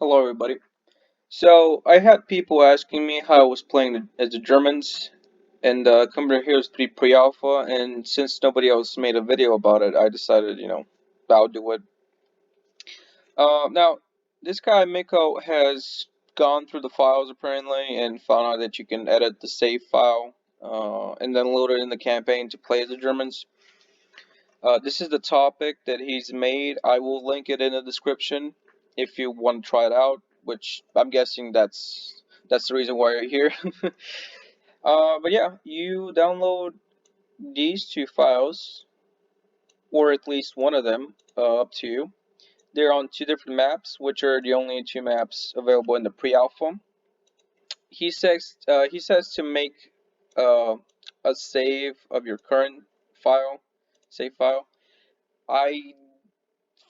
Hello, everybody. So I had people asking me how I was playing as the Germans in the Commander Heroes 3 pre-alpha, and since nobody else made a video about it, I decided, I'll do it. Now, this guy Miko has gone through the files apparently and found out that you can edit the save file and then load it in the campaign to play as the Germans. This is the topic that he's made. I will link it in the description if you want to try it out, which I'm guessing that's the reason why you're here. But yeah, you download these two files, or at least one of them, up to you. They're on two different maps, which are the only two maps available in the pre-alpha. He says to make uh, a save of your current file, save file. I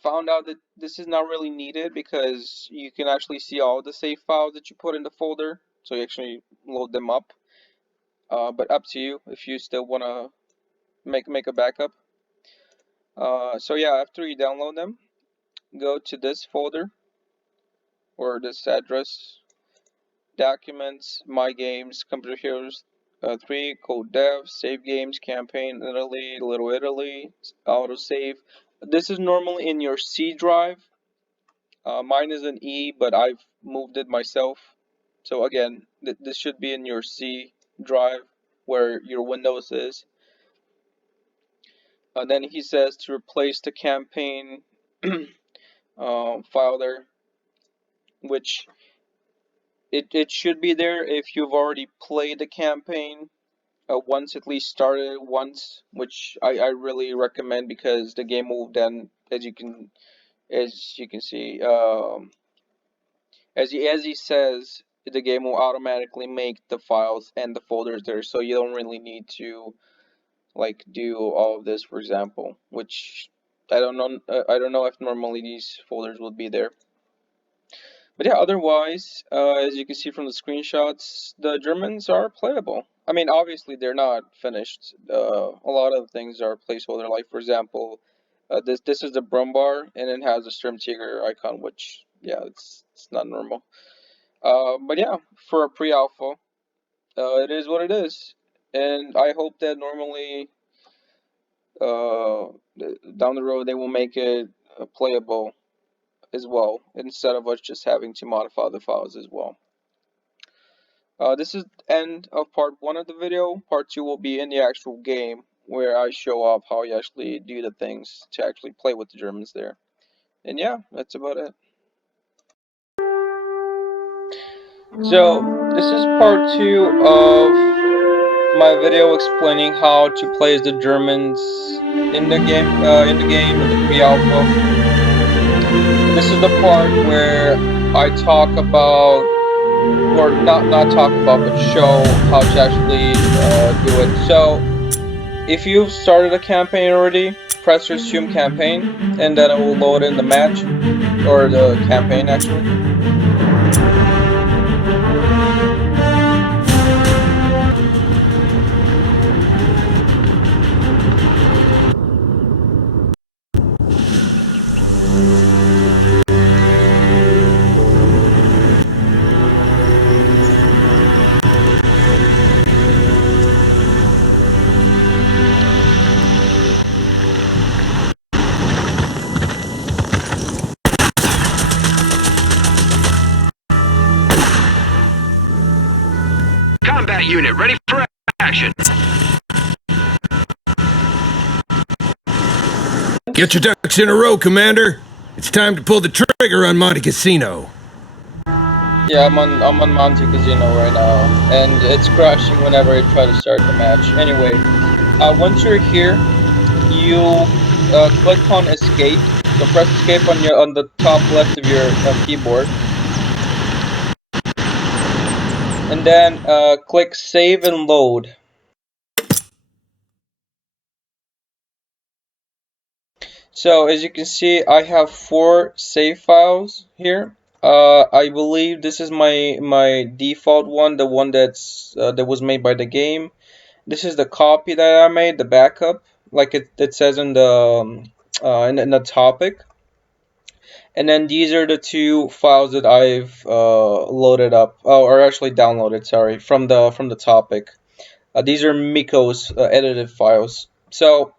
found out that this is not really needed because you can actually see all the save files that you put in the folder, so you actually load them up. But up to you if you still want to make a backup. So yeah, after you download them, go to this folder or this address, Documents, My Games, Computer Heroes 3, Code Dev, Save Games, Campaign, Italy, Little Italy, Autosave. This is normally in your C drive. Mine is an E, but I've moved it myself. So again, this should be in your C drive where your Windows is. Then he says to replace the campaign file there, which it should be there if you've already played the campaign once, at least started it once, which I really recommend because the game will then, as you can see, as he says, the game will automatically make the files and the folders there, so you don't really need to like do all of this, for example. Which I don't know if normally these folders would be there. But yeah, otherwise, as you can see from the screenshots, the Germans are playable. I mean, obviously they're not finished. A lot of things are placeholder. Like for example, this is the Brumbar, and it has a Sturmtiger icon, which yeah, it's not normal. But yeah, for a pre-alpha, it is what it is, and I hope that normally uh, down the road they will make it playable as well, instead of us just having to modify the files as well. This is the end of part one of the video. Part two will be in the actual game, where I show off how you actually do the things to actually play with the Germans there. And yeah, that's about it. So this is part two of my video explaining how to play as the Germans in the game, in the pre-alpha. This is the part where I talk about, or not talk about, but show how to actually do it. So if you've started a campaign already, press resume campaign, and then it will load in the match, or the campaign actually. Combat unit ready for action. Get your ducks in a row, Commander. It's time to pull the trigger on Monte Cassino. Yeah, I'm on Monte Casino right now, and it's crashing whenever I try to start the match. Anyway, once you're here, you click on escape. So press escape on the top left of your keyboard, and then click save and load. So as you can see, I have 4 save files here. I believe this is my default one, the one that was made by the game. This is the copy that I made, the backup, like it says in the topic. And then these are the two files that I've loaded up, or actually downloaded, sorry, from the topic. These are Miko's edited files. So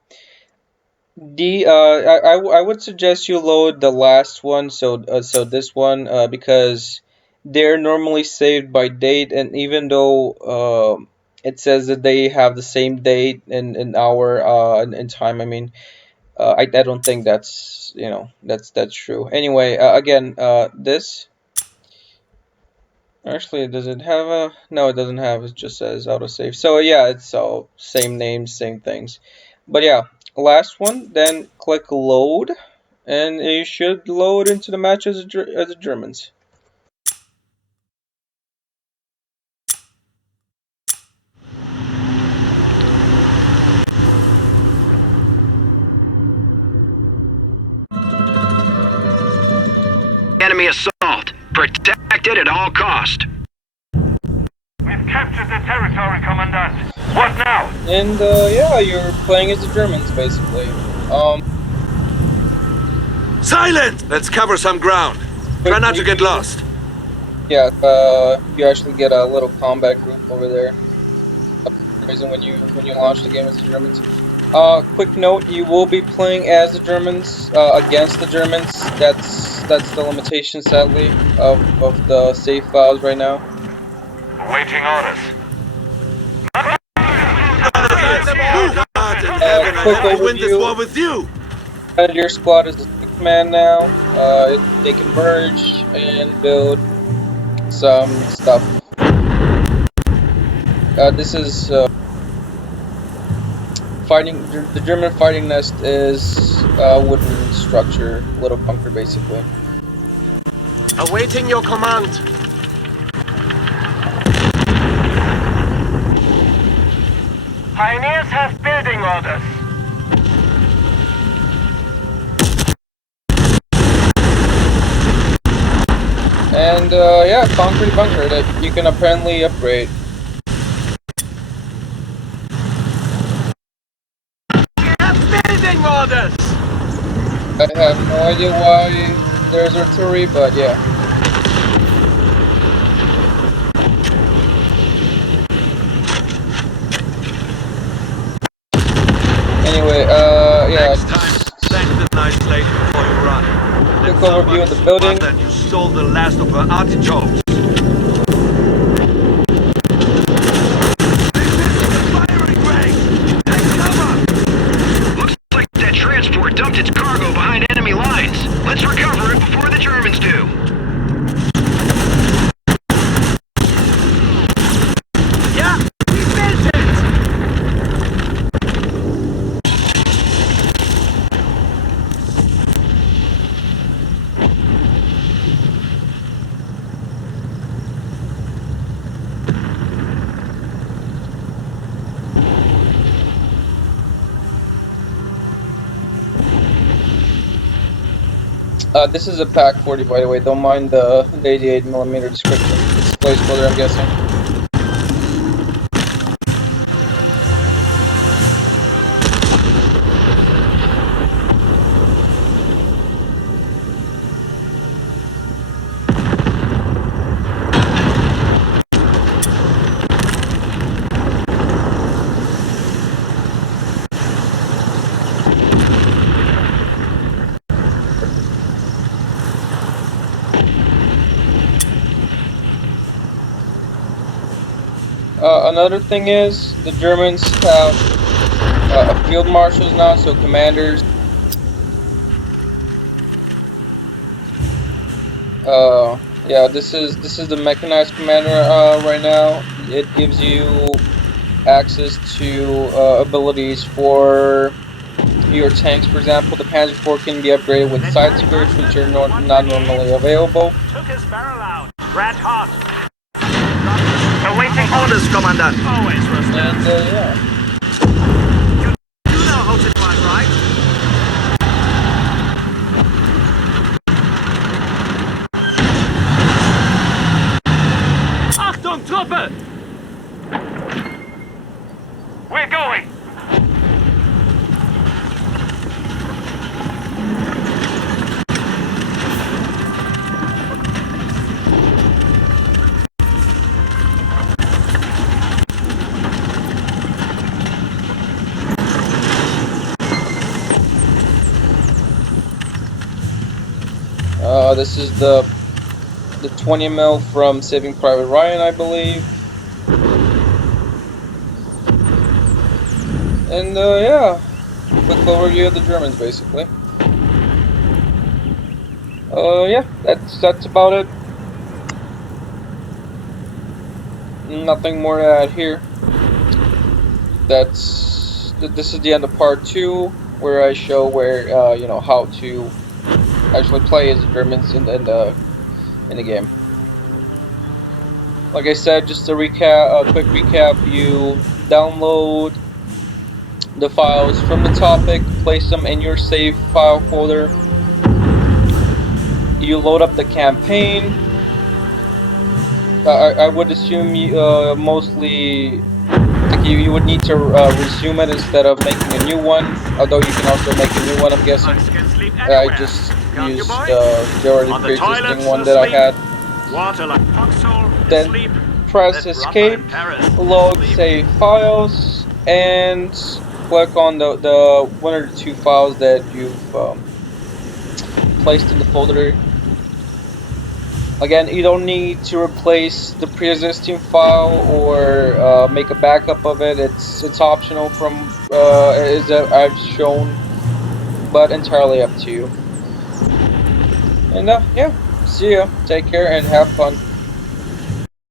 I would suggest you load the last one, so this one, because they're normally saved by date, and even though it says that they have the same date and hour and time, I mean, I don't think that's, that's true. Anyway, again, this actually, does it have a, no, it doesn't have, it just says autosave. So yeah, it's all same names, same things. But yeah, last one, then click load, and you should load into the match as the Germans. Enemy assault. Protect it at all cost. We've captured the territory, Commandant. What now? And yeah, you're playing as the Germans basically. Silent! Let's cover some ground. Try not to get lost. Yeah, you actually get a little combat group over there. For some reason when you launch the game as the Germans. Quick note: you will be playing as the Germans against the Germans. That's the limitation, sadly, of the save files right now. Awaiting orders. Quick I win this war overview. with you. Your squad is a 6-man now. They can merge and build some stuff. This is fighting. The German fighting nest is a wooden structure, little bunker basically. Awaiting your command. Pioneers have building orders. And yeah, concrete bunker that you can apparently upgrade. Building orders. I have no idea why there's artillery, but yeah. Anyway, yeah. Next time, thank the nice lady before you run. Quick overview of the building. That you stole the last of her artichokes. Firing range. Take cover. Looks like that transport dumped its cargo behind enemy lines. Let's recover it before the Germans do. Yeah, we built it. This is a PaK 40, by the way. Don't mind the 88mm description. It's placeholder, I'm guessing. Another thing is, the Germans have field marshals now, so commanders. Yeah, this is the mechanized commander right now. It gives you access to abilities for your tanks. For example, the Panzer IV can be upgraded with side skirts, which are not normally available. Took his barrel out. Red hot. Awaiting orders, Commandant. Always And yeah. You know how to fight, right? Achtung, Truppe! We're going! This is the 20 mil from Saving Private Ryan, I believe. And yeah, quick overview of the Germans, basically. Yeah, that's about it. Nothing more to add here. This is the end of part 2, where I show where you know, how to actually play as the Germans in the game. Like I said, just a recap, a quick recap: you download the files from the topic, place them in your save file folder. You load up the campaign. I would assume you, mostly you would need to resume it instead of making a new one. Although you can also make a new one, I'm guessing. I just used the already pre-existing one that I had. Then press escape, load save files, and click on the one or two files that you've placed in the folder. Again, you don't need to replace the pre-existing file or make a backup of it. It's optional from as I've shown, but entirely up to you. And yeah, see ya. Take care and have fun.